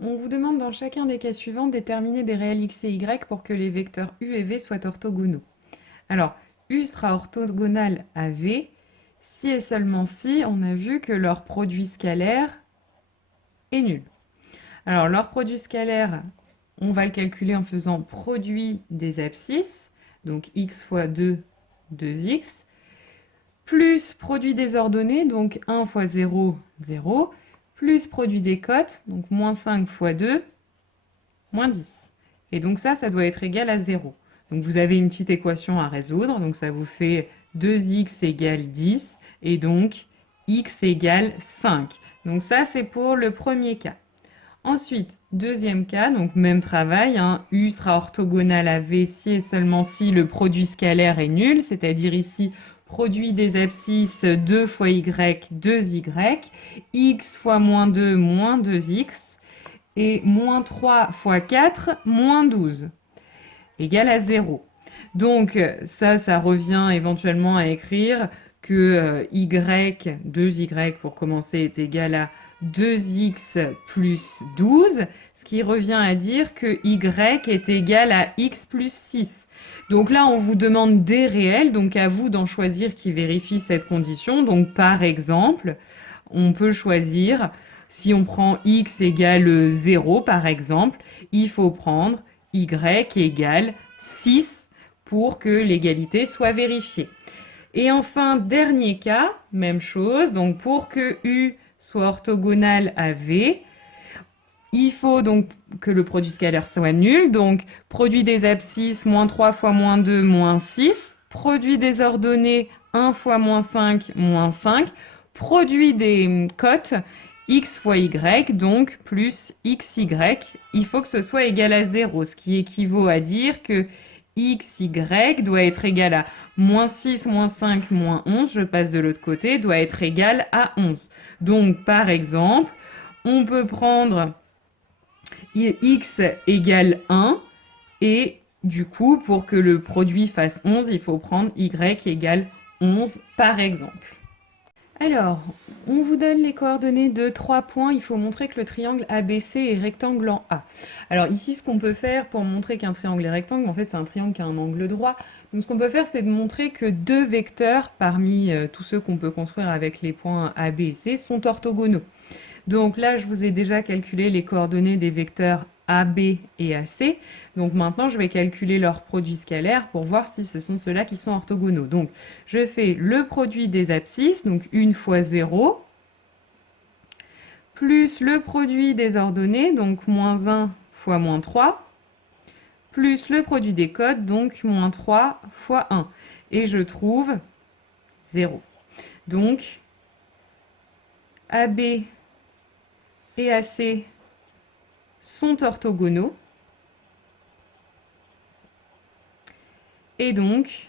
On vous demande dans chacun des cas suivants de déterminer des réels x et y pour que les vecteurs u et v soient orthogonaux. Alors, u sera orthogonal à v si et seulement si on a vu que leur produit scalaire est nul. Alors, leur produit scalaire, on va le calculer en faisant produit des abscisses, donc x fois 2, 2x, plus produit des ordonnées, donc 1 fois 0, 0, plus produit des cotes, donc moins 5 fois 2, moins 10. Et donc ça doit être égal à 0. Donc vous avez une petite équation à résoudre, donc ça vous fait 2x égale 10, et donc x égale 5. Donc ça, c'est pour le premier cas. Ensuite, deuxième cas, donc même travail, hein, U sera orthogonal à V si et seulement si le produit scalaire est nul, c'est-à-dire ici produit des abscisses 2 fois Y, 2Y, X fois moins 2, moins 2X, et moins 3 fois 4, moins 12, égale à 0. Donc ça revient éventuellement à écrire que y, 2y pour commencer, est égal à 2x plus 12, ce qui revient à dire que y est égal à x plus 6. Donc là, on vous demande des réels, donc à vous d'en choisir qui vérifie cette condition. Donc par exemple, on peut choisir, si on prend x égale 0 par exemple, il faut prendre y égale 6 pour que l'égalité soit vérifiée. Et enfin, dernier cas, même chose, donc pour que U soit orthogonal à V, il faut donc que le produit scalaire soit nul, donc produit des abscisses, moins 3 fois moins 2, moins 6, produit des ordonnées, 1 fois moins 5, moins 5, produit des cotes, x fois y, donc plus xy, il faut que ce soit égal à 0, ce qui équivaut à dire que xy doit être égal à moins 6, moins 5, moins 11, je passe de l'autre côté, doit être égal à 11. Donc par exemple, on peut prendre x égale 1 et du coup, pour que le produit fasse 11, il faut prendre y égale 11 par exemple. Alors, on vous donne les coordonnées de 3 points. Il faut montrer que le triangle ABC est rectangle en A. Alors ici, ce qu'on peut faire pour montrer qu'un triangle est rectangle, en fait, c'est un triangle qui a un angle droit. Donc ce qu'on peut faire, c'est de montrer que deux vecteurs, parmi tous ceux qu'on peut construire avec les points A, B et C, sont orthogonaux. Donc là, je vous ai déjà calculé les coordonnées des vecteurs AB et AC. Donc maintenant, je vais calculer leur produit scalaire pour voir si ce sont ceux-là qui sont orthogonaux. Donc je fais le produit des abscisses, donc 1 fois 0, plus le produit des ordonnées, donc moins 1 fois moins 3, plus le produit des cotes, donc moins 3 fois 1. Et je trouve 0. Donc AB et AC sont orthogonaux. Et donc,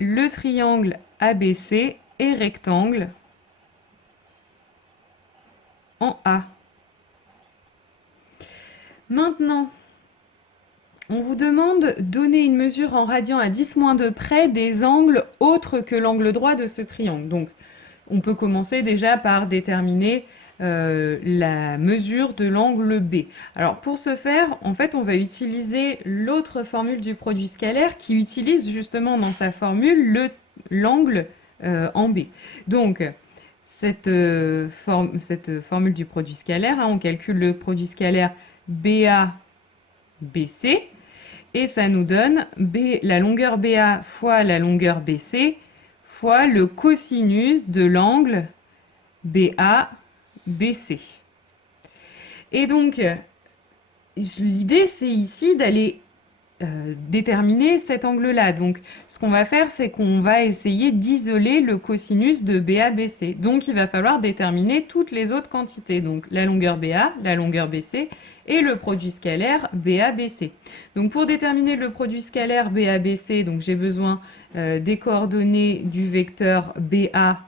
le triangle ABC est rectangle en A. Maintenant, on vous demande de donner une mesure en radian à 10-2 près des angles autres que l'angle droit de ce triangle. Donc, on peut commencer déjà par déterminer la mesure de l'angle B. Alors pour ce faire, en fait, on va utiliser l'autre formule du produit scalaire qui utilise justement dans sa formule l'angle en B. Donc cette formule du produit scalaire, hein, on calcule le produit scalaire BA BC et ça nous donne la longueur BA fois la longueur BC fois le cosinus de l'angle BA BC. Et donc, l'idée, c'est ici d'aller déterminer cet angle-là. Donc, ce qu'on va faire, c'est qu'on va essayer d'isoler le cosinus de BABC. Donc, il va falloir déterminer toutes les autres quantités. Donc, la longueur BA, la longueur BC et le produit scalaire BABC. Donc, pour déterminer le produit scalaire BABC, donc j'ai besoin des coordonnées du vecteur BA.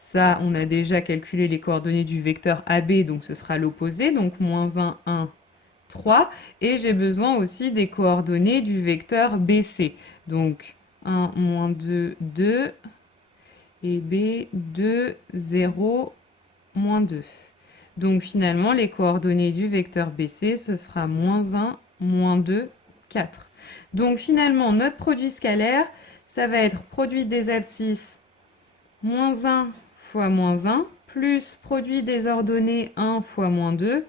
Ça, on a déjà calculé les coordonnées du vecteur AB, donc ce sera l'opposé. Donc, moins 1, 1, 3. Et j'ai besoin aussi des coordonnées du vecteur BC. Donc 1, moins 2, 2. Et B, 2, 0, moins 2. Donc finalement, les coordonnées du vecteur BC, ce sera -1, -2, 4. Donc finalement, notre produit scalaire, ça va être produit des abscisses -1 fois -1, plus produit des ordonnées 1 fois -2,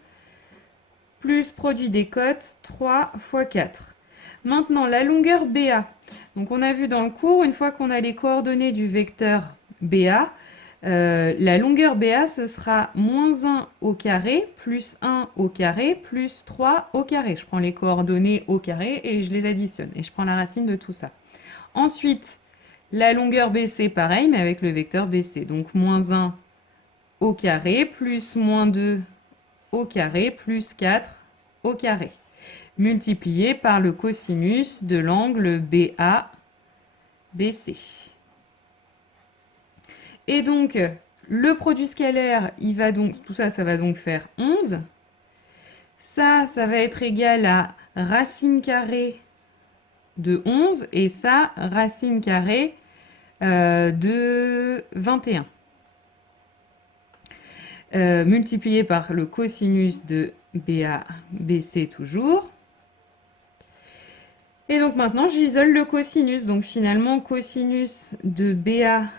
plus produit des cotes 3 fois 4. Maintenant, la longueur BA. Donc on a vu dans le cours, une fois qu'on a les coordonnées du vecteur BA, la longueur BA, ce sera -1 au carré, plus 1 au carré, plus 3 au carré. Je prends les coordonnées au carré et je les additionne. Et je prends la racine de tout ça. Ensuite, la longueur BC, pareil, mais avec le vecteur BC. Donc -1 au carré, plus -2 au carré, plus 4 au carré, multiplié par le cosinus de l'angle BA-BC. Et donc, le produit scalaire, il va donc, tout ça, ça va donc faire 11. Ça va être égal à racine carrée de 11 et ça, racine carrée de 21. Multiplié par le cosinus de BA-BC toujours. Et donc maintenant, j'isole le cosinus. Donc finalement, cosinus de BA-BC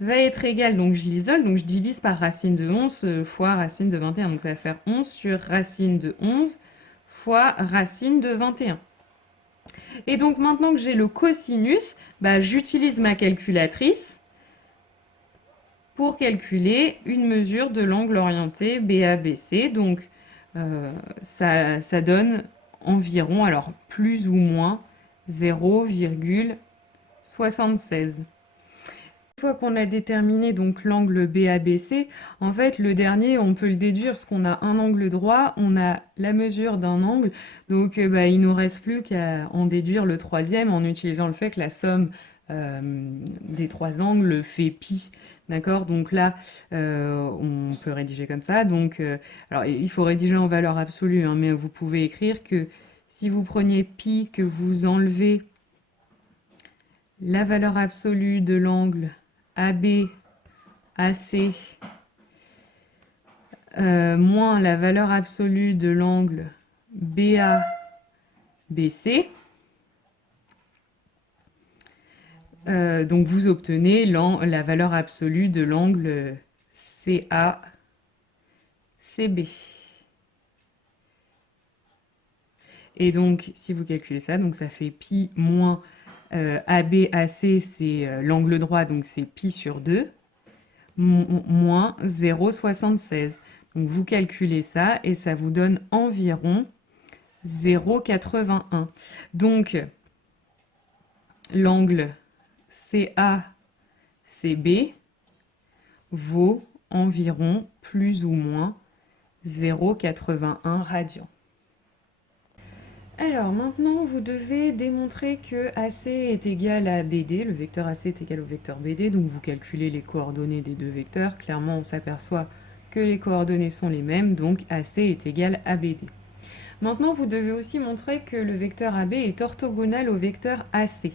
va être égal, donc je l'isole, donc je divise par racine de 11 fois racine de 21. Donc ça va faire 11 sur racine de 11 fois racine de 21. Et donc maintenant que j'ai le cosinus, j'utilise ma calculatrice pour calculer une mesure de l'angle orienté BABC. Donc ça donne environ, alors plus ou moins 0,76. Une fois qu'on a déterminé donc l'angle BABC, en fait le dernier on peut le déduire parce qu'on a un angle droit, on a la mesure d'un angle, donc il ne nous reste plus qu'à en déduire le troisième en utilisant le fait que la somme des trois angles fait pi. D'accord? Donc là, on peut rédiger comme ça. Donc, alors, il faut rédiger en valeur absolue, hein, mais vous pouvez écrire que si vous preniez pi, que vous enlevez la valeur absolue de l'angle AB, AC, moins la valeur absolue de l'angle BA, BC, donc vous obtenez la valeur absolue de l'angle CA, CB. Et donc, si vous calculez ça, donc ça fait pi moins AB, AC, c'est l'angle droit, donc c'est pi sur 2, moins 0,76. Donc vous calculez ça et ça vous donne environ 0,81. Donc, l'angle CA-CB vaut environ plus ou moins 0,81 radians. Alors maintenant, vous devez démontrer que AC est égal à BD, le vecteur AC est égal au vecteur BD, donc vous calculez les coordonnées des deux vecteurs. Clairement, on s'aperçoit que les coordonnées sont les mêmes, donc AC est égal à BD. Maintenant, vous devez aussi montrer que le vecteur AB est orthogonal au vecteur AC.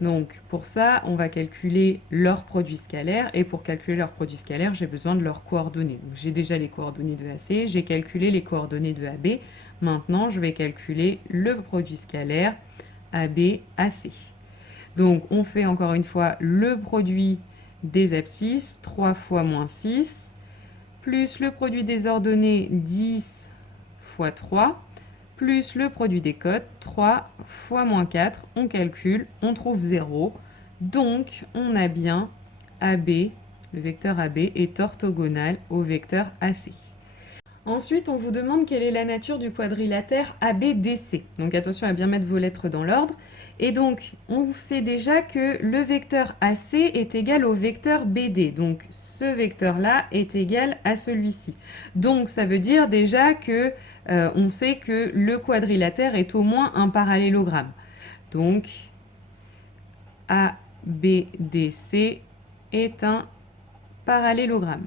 Donc pour ça, on va calculer leur produit scalaire, et pour calculer leur produit scalaire, j'ai besoin de leurs coordonnées. Donc j'ai déjà les coordonnées de AC, j'ai calculé les coordonnées de AB. Maintenant, je vais calculer le produit scalaire AB-AC. Donc on fait encore une fois le produit des abscisses, 3 fois -6, plus le produit des ordonnées, 10 fois 3, plus le produit des cotes, 3 fois -4, on calcule, on trouve 0. Donc, on a bien AB, le vecteur AB est orthogonal au vecteur AC. Ensuite, on vous demande quelle est la nature du quadrilatère ABDC. Donc attention à bien mettre vos lettres dans l'ordre. Et donc, on sait déjà que le vecteur AC est égal au vecteur BD. Donc, ce vecteur-là est égal à celui-ci. Donc, ça veut dire déjà que on sait que le quadrilatère est au moins un parallélogramme. Donc, ABDC est un parallélogramme.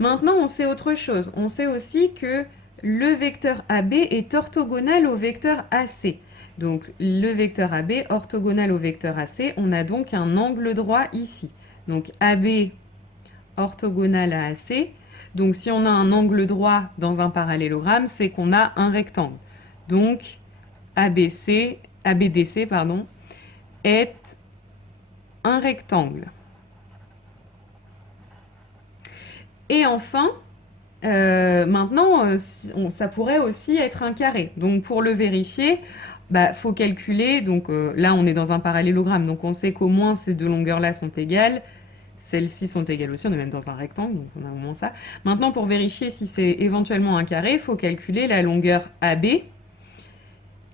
Maintenant, on sait autre chose. On sait aussi que le vecteur AB est orthogonal au vecteur AC. Donc le vecteur AB orthogonal au vecteur AC, on a donc un angle droit ici. Donc AB orthogonal à AC. Donc si on a un angle droit dans un parallélogramme, c'est qu'on a un rectangle. Donc ABDC pardon, est un rectangle. Et enfin, maintenant, ça pourrait aussi être un carré. Donc pour le vérifier, faut calculer. Donc là, on est dans un parallélogramme, donc on sait qu'au moins ces deux longueurs-là sont égales. Celles-ci sont égales aussi, on est même dans un rectangle, donc on a au moins ça. Maintenant, pour vérifier si c'est éventuellement un carré, il faut calculer la longueur AB.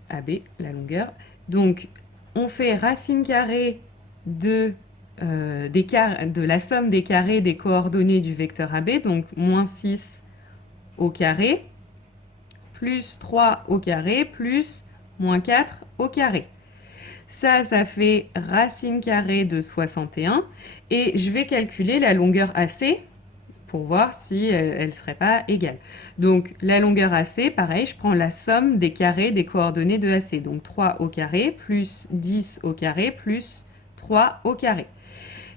AB, la longueur. Donc, on fait racine carrée de la somme des carrés des coordonnées du vecteur AB, donc moins 6 au carré, plus 3 au carré, plus moins 4 au carré. Ça fait racine carrée de 61. Et je vais calculer la longueur AC pour voir si elle ne serait pas égale. Donc la longueur AC, pareil, je prends la somme des carrés des coordonnées de AC. Donc 3 au carré plus 10 au carré plus 3 au carré.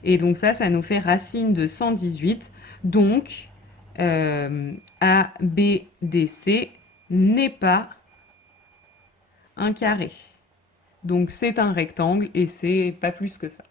Et donc ça nous fait racine de 118. Donc ABDC n'est pas un carré. Donc c'est un rectangle et c'est pas plus que ça.